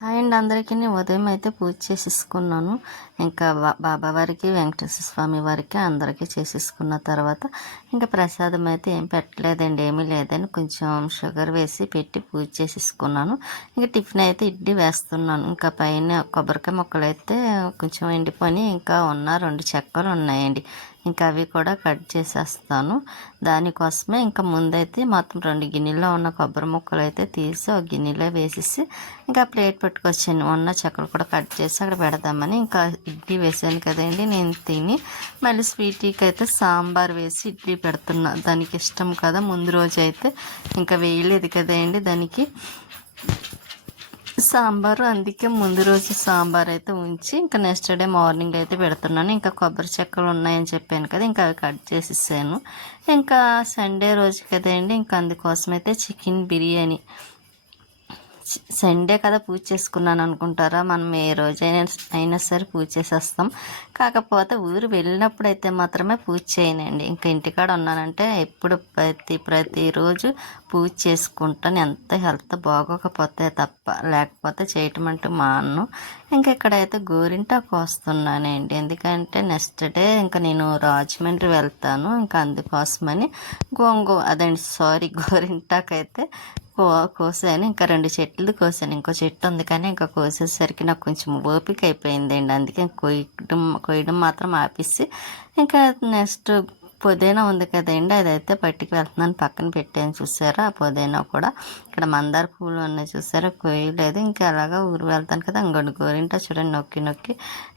And అందరికీ ఉదయం అయితే పూజ చేసేసుకున్నాను. ఇంకా బాబా వారికి, వెంకటేశ్వర స్వామి వారికి అందరికీ చేసేసుకున్న తర్వాత ఇంకా ప్రసాదం అయితే ఏం పెట్టలేదండి, ఏమీ లేదని కొంచెం షుగర్ వేసి పెట్టి పూజ చేసేసుకున్నాను. ఇంకా టిఫిన్ అయితే ఇడ్లీ వేస్తున్నాను. ఇంకా పైన కొబ్బరికాయ ముక్కలు అయితే కొంచెం ఎండిపోయి ఇంకా ఉన్న 2 చెక్కలు ఉన్నాయండి. ఇంకా అవి కూడా కట్ చేసేస్తాను. దానికోసమే ఇంకా ముందైతే మొత్తం 2 గిన్నెల్లో ఉన్న కొబ్బరి ముక్కలు అయితే తీసి ఒక గిన్నెలో వేసేసి ఇంకా ప్లేట్ పెట్టుకొచ్చాను. ఉన్న చెక్కలు కూడా కట్ చేసి అక్కడ పెడదామని. ఇంకా ఇడ్లీ వేసాను కదండి, నేను తిని మళ్ళీ స్వీట్కి అయితే సాంబార్ వేసి ఇడ్లీ పెడుతున్నా. దానికి ఇష్టం కదా, ముందు రోజు అయితే ఇంకా వేయలేదు కదండి దానికి సాంబారు, అందుకే ముందు రోజు సాంబార్ అయితే ఉంచి ఇంకా నెక్స్ట్ డే మార్నింగ్ అయితే పెడుతున్నాను. ఇంకా కొబ్బరి చెక్కలు ఉన్నాయని చెప్పాను కదా, ఇంకా అవి కట్ చేసేసాను. ఇంకా సండే రోజు కదండి, ఇంకా అందుకోసం అయితే చికెన్ బిర్యానీ. సండే కదా పూజ చేసుకున్నాను అనుకుంటారా, మనం ఏ రోజైనా సరే పూజ చేసేస్తాం. కాకపోతే ఊరు వెళ్ళినప్పుడు అయితే మాత్రమే పూజ చేయనండి. ఇంకా ఇంటికాడ ఉన్నానంటే ఎప్పుడు ప్రతిరోజు పూజ చేసుకుంటాను, ఎంత హెల్త్ బాగోకపోతే తప్ప, లేకపోతే చేయటం అంటూ మాను. ఇంకా ఇక్కడైతే గోరింటాకు వస్తున్నానండి, ఎందుకంటే నెక్స్ట్ డే ఇంకా నేను రాజమండ్రి వెళ్తాను. ఇంకా అందుకోసమని గోరింటాకు అయితే కోసాను. ఇంకా 2 చెట్లు కోసాను, ఇంకో చెట్టు ఉంది కానీ ఇంకా కోసేసరికి నాకు కొంచెం ఓపిక అయిపోయిందండి. అందుకే కొయ్యడం మాత్రం ఆపేసి ఇంకా నెక్స్ట్ పుదీనా ఉంది కదండి, అదైతే పట్టుకు వెళ్తున్నాను. పక్కన పెట్టాను చూసారా, ఆ పుదీనా కూడా. ఇక్కడ మందార పూలు ఉన్నాయి చూసారా, కొయ్యలేదు. ఇంకా అలాగా ఊరు వెళ్తాను కదా, ఇంకొన్ని గోరింటా చూడండి నొక్కి నొక్కి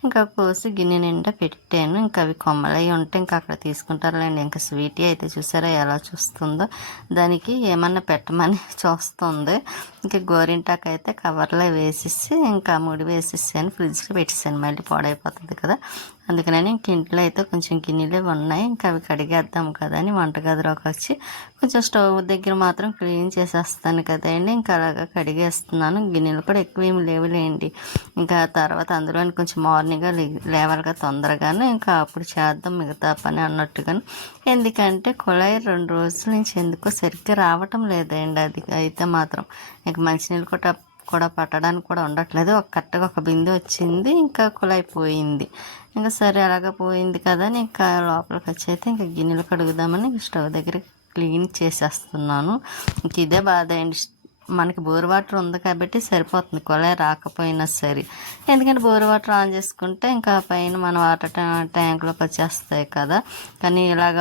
ఇంకా కోసి గిన్నె నిండా పెట్టాను. ఇంకా అవి కొమ్మలవి ఉంటే ఇంకా అక్కడ తీసుకుంటారులేండి. ఇంకా స్వీటీ అయితే చూసారా ఎలా చూస్తుందో, దానికి ఏమన్నా పెట్టమని చూస్తుంది. ఇంకా గోరింటాకు అయితే కవర్లో వేసేసి ఇంకా ముడి వేసేసాను, ఫ్రిడ్జ్లో పెట్టేసాను, మళ్ళీ పాడైపోతుంది కదా. అందుకని ఇంక ఇంట్లో అయితే కొంచెం గిన్నెలే ఉన్నాయి, ఇంకా అవి కడిగేద్దాం కదా అని వంటగదిలోకి వచ్చి కొంచెం స్టవ్ దగ్గర మాత్రం క్లీన్ చేసేస్తాను కదండి. ఇంకా అలాగా కడిగేస్తున్నాను. గిన్నెలు కూడా ఎక్కువ ఏమి లేవులేండి. ఇంకా తర్వాత అందులో కొంచెం మార్నింగ్గా లేవాలిగా తొందరగాను, ఇంకా అప్పుడు చేద్దాం మిగతా పని అన్నట్టుగాను. ఎందుకంటే కుళాయి 2 రోజుల నుంచి ఎందుకో సరిగ్గా రావటం లేదండి. అది అయితే మాత్రం ఇంకా మంచినీళ్ళు కూడా పట్టడానికి కూడా ఉండట్లేదు. కరెక్ట్గా ఒక బిందె వచ్చింది, ఇంకా కుళాయి పోయింది. ఇంకా సరే అలాగ పోయింది కదా అని ఇంకా లోపలికి వచ్చి అయితే ఇంకా గిన్నెలు కడుగుదామని స్టవ్ దగ్గర క్లీన్ చేసేస్తున్నాను. ఇంక ఇదే బాధ అండి, మనకి బోర్ వాటర్ ఉంది కాబట్టి సరిపోతుంది కుళాయి రాకపోయినా సరే. ఎందుకంటే బోర్ వాటర్ ఆన్ చేసుకుంటే ఇంకా పైన మన వాటర్ ట్యాంకులోకి వచ్చేస్తాయి కదా. కానీ ఇలాగ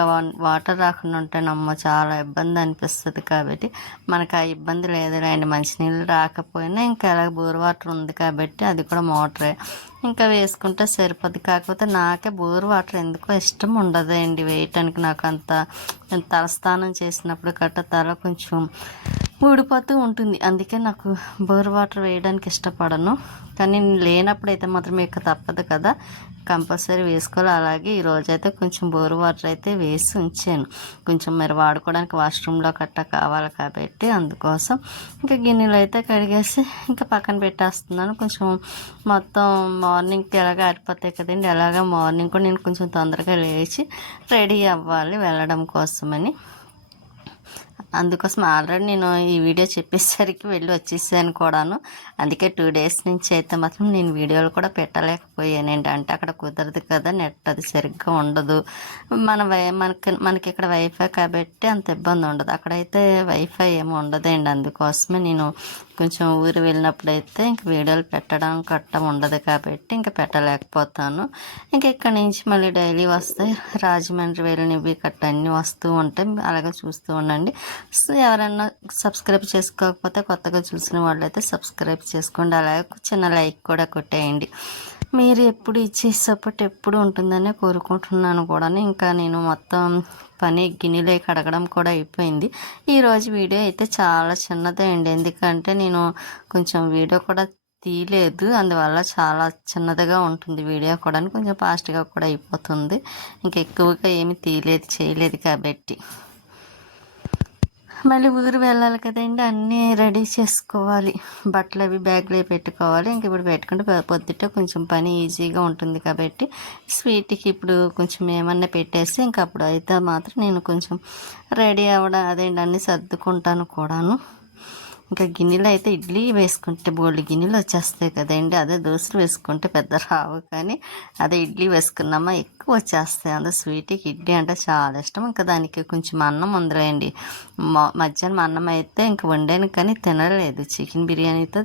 వాటర్ రాకుండా ఉంటే నమ్మ చాలా ఇబ్బంది అనిపిస్తుంది. కాబట్టి మనకు ఆ ఇబ్బంది లేదులేండి, మంచినీళ్ళు రాకపోయినా ఇంకా అలాగ బోర్ వాటర్ ఉంది కాబట్టి అది కూడా మోటరే ఇంకా వేసుకుంటే సరిపోద్ది. కాకపోతే నాకే బోర్ వాటర్ ఎందుకో ఇష్టం ఉండదండి వేయటానికి. నాకు అంత తలస్నానం చేసినప్పుడు తల కొంచెం ఊడిపోతూ ఉంటుంది, అందుకే నాకు బోర్ వాటర్ వేయడానికి ఇష్టపడను. కానీ లేనప్పుడు అయితే మాత్రం ఇక తప్పదు కదా, కంపల్సరీ వేసుకోవాలి. అలాగే ఈరోజైతే కొంచెం బోర్ వాటర్ అయితే వేసి ఉంచాను, కొంచెం మరి వాడుకోవడానికి వాష్రూమ్లో కావాలి కాబట్టి. అందుకోసం ఇంకా గిన్నెలు అయితే కడిగేసి ఇంకా పక్కన పెట్టేస్తున్నాను. కొంచెం మొత్తం మార్నింగ్కి ఎలాగ ఆరిపోతాయి కదండి, అలాగా మార్నింగ్ కూడా నేను కొంచెం తొందరగా లేచి రెడీ అవ్వాలి వెళ్ళడం కోసమని. అందుకోసం ఆల్రెడీ నేను ఈ వీడియో చెప్పేసరికి వెళ్ళి వచ్చేసాను కూడాను. అందుకే 2 డేస్ నుంచి అయితే మాత్రం నేను వీడియోలు కూడా పెట్టలేకపోయానండి. అంటే అక్కడ కుదరదు కదా, నెట్ అది సరిగ్గా ఉండదు. మనకి ఇక్కడ వైఫై కాబట్టి అంత ఇబ్బంది ఉండదు, అక్కడైతే వైఫై ఏమి ఉండదండి. అందుకోసమే నేను కొంచెం ఊరు వెళ్ళినప్పుడు అయితే ఇంక వీడియోలు పెట్టడం ఉండదు కాబట్టి ఇంకా పెట్టలేకపోతాను. ఇంకా ఇక్కడ నుంచి మళ్ళీ డైలీ వస్తాయి, రాజమండ్రి వెళ్ళినవి అన్నీ వస్తూ ఉంటాయి, అలాగే చూస్తూ ఉండండి. సో ఎవరైనా సబ్స్క్రైబ్ చేసుకోకపోతే కొత్తగా చూసిన వాళ్ళైతే సబ్స్క్రైబ్ చేసుకోండి, అలాగే చిన్న లైక్ కూడా కొట్టేయండి. మీరు ఎప్పుడు ఇచ్చే సపోర్ట్ ఎప్పుడు ఉంటుందనే కోరుకుంటున్నాను కూడా. ఇంకా నేను మొత్తం పని గిన్నెలే కడగడం కూడా అయిపోయింది. ఈరోజు వీడియో అయితే చాలా చిన్నదే అండి, ఎందుకంటే నేను కొంచెం వీడియో కూడా తీయలేదు, అందువల్ల చాలా చిన్నదిగా ఉంటుంది వీడియో కూడా, కొంచెం ఫాస్ట్గా కూడా అయిపోతుంది. ఇంకా ఎక్కువగా ఏమి చేయలేదు కాబట్టి. మళ్ళీ ఊరు వెళ్ళాలి కదండి, అన్నీ రెడీ చేసుకోవాలి, బట్టలు అవి బ్యాగ్లో పెట్టుకోవాలి. ఇంక ఇప్పుడు పెట్టుకుంటే పొద్దుట కొంచెం పని ఈజీగా ఉంటుంది కాబట్టి స్వీట్కి ఇప్పుడు కొంచెం ఏమన్నా పెట్టేసి ఇంకా అప్పుడు అయితే మాత్రం నేను కొంచెం రెడీ అవ్వడం అదేంటి అన్నీ సర్దుకుంటాను కూడాను. ఇంకా గిన్నెలో అయితే ఇడ్లీ వేసుకుంటే బోల్డ్ గిన్నెలు వచ్చేస్తాయి కదండి. అదే దోశలు వేసుకుంటే పెద్ద రావు, కానీ అదే ఇడ్లీ వేసుకున్నామా ఎక్కువ వచ్చేస్తాయి. అందులో స్వీట్కి ఇడ్లీ అంటే చాలా ఇష్టం. ఇంకా దానికి కొంచెం అన్నం ఉందిలేండి. మధ్యాహ్నం అన్నం అయితే ఇంక వండాను కానీ తినలేదు. చికెన్ బిర్యానీతో